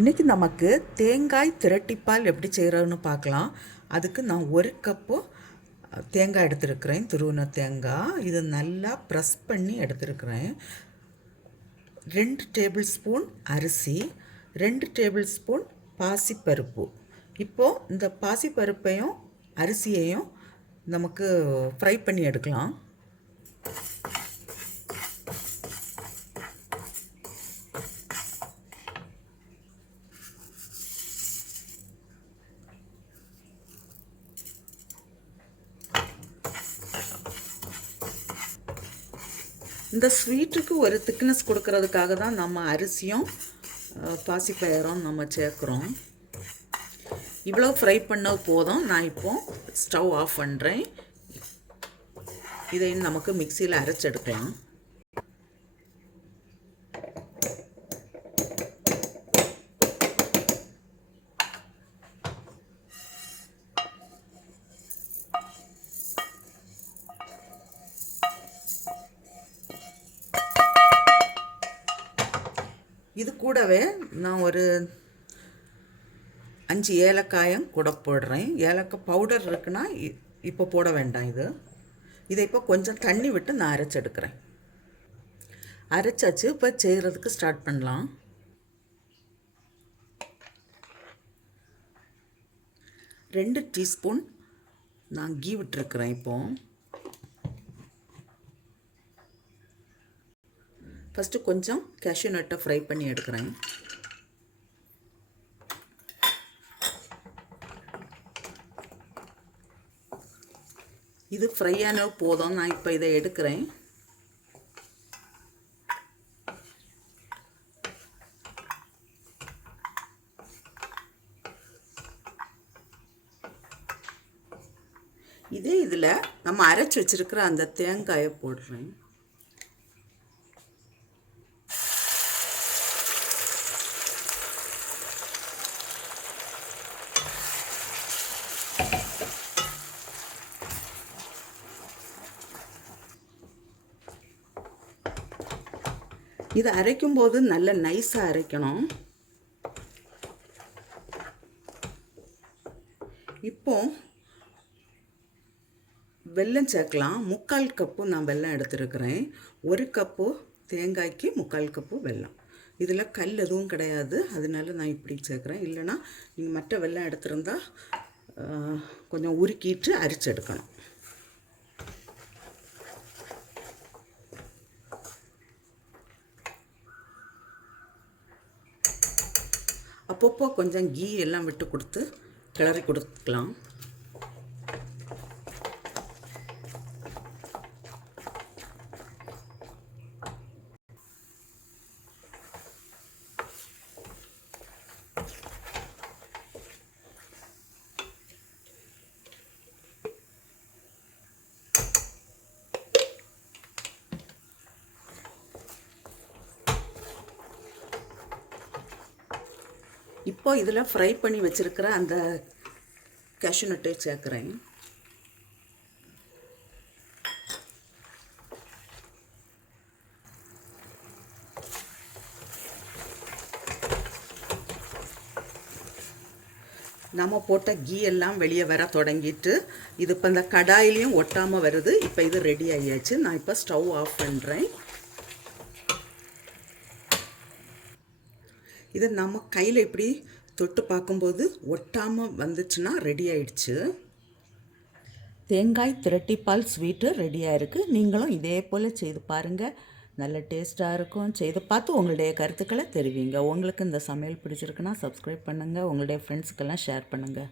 இன்றைக்கி நமக்கு தேங்காய் திரட்டிப்பால் எப்படி செய்கிறோன்னு பார்க்கலாம். அதுக்கு நான் 1 கப்பு தேங்காய் எடுத்துருக்கிறேன், துருவின தேங்காய். இது நல்லா ப்ரெஸ் பண்ணி எடுத்துருக்கிறேன். 2 டேபிள் ஸ்பூன் அரிசி, 2 டேபிள் ஸ்பூன் பாசிப்பருப்பு. இப்போது இந்த பாசிப்பருப்பையும் அரிசியையும் நமக்கு ஃப்ரை பண்ணி எடுக்கலாம். இந்த ஸ்வீட்டுக்கு ஒரு திக்னஸ் கொடுக்கறதுக்காக தான் நம்ம அரிசியும் பாசிப்பயிரும் நம்ம சேர்க்குறோம். இவ்வளோ ஃப்ரை பண்ண போதும். நான் இப்போது ஸ்டவ் ஆஃப் பண்ணுறேன். இதை நமக்கு மிக்சியில் அரைச்செடுக்கலாம். இது கூடவே நான் ஒரு 5 ஏலக்காயும் கூட போடுறேன். ஏலக்காய் பவுடர் இருக்குன்னா இப்போ போட வேண்டாம். இதை இப்போ கொஞ்சம் தண்ணி விட்டு நான் அரைச்செடுக்கிறேன். அரைச்சாச்சு. இப்போ செய்கிறதுக்கு ஸ்டார்ட் பண்ணலாம். ரெண்டு டீஸ்பூன் நான் கீ விட்டுருக்குறேன். இப்போது ஃபஸ்ட்டு கொஞ்சம் கேஷ்யூ நட்டை ஃப்ரை பண்ணி எடுக்கிறேன். இது ஃப்ரை ஆன போதும். நான் இப்போ இதை எடுக்கிறேன். இதே இதில் நம்ம அரைச்சி வச்சுருக்கிற அந்த தேங்காயை போடுறேன். இதை அரைக்கும்போது நல்ல நைஸாக அரைக்கணும். இப்போ வெல்லம் சேர்க்கலாம். 3/4 கப்பு நான் வெல்லம் எடுத்துருக்கிறேன். 1 கப்பு தேங்காய்க்கு 3/4 கப்பு வெல்லம். இதில் கல் எதுவும் கிடையாது, அதனால நான் இப்படி சேர்க்குறேன். இல்லைன்னா நீங்கள் மற்ற வெல்லம் எடுத்துருந்தா கொஞ்சம் உருக்கிட்டு அரிச்செடுக்கணும். அப்பப்போ கொஞ்சம் கீ எல்லாம் விட்டு கொடுத்து கிளறி கொடுக்கலாம். இப்போ இதில் ஃப்ரை பண்ணி வச்சுருக்கிற அந்த கேஷ்யூ நட்டை சேர்க்குறேன். நம்ம போட்ட கீ எல்லாம் வெளியே வர தொடங்கிட்டு இது இப்போ இந்த கடாயிலையும் ஒட்டாமல் வருது. இப்போ இது ரெடி ஆகியாச்சு. நான் இப்போ ஸ்டவ் ஆஃப் பண்ணுறேன். இதை நம்ம கையில் இப்படி தொட்டு பார்க்கும்போது ஒட்டாமல் வந்துச்சுன்னா ரெடி ஆயிடுச்சு. தேங்காய் திரட்டிப்பால் ஸ்வீட்டு ரெடியாக இருக்குது. நீங்களும் இதே போல் செய்து பாருங்கள். நல்ல டேஸ்ட்டாக இருக்கும். செய்து பார்த்து உங்களுடைய கருத்துக்களை தெரிவிங்க. உங்களுக்கு இந்த சமையல் பிடிச்சிருக்குன்னா சப்ஸ்கிரைப் பண்ணுங்கள். உங்களுடைய ஃப்ரெண்ட்ஸுக்கெல்லாம் ஷேர் பண்ணுங்கள்.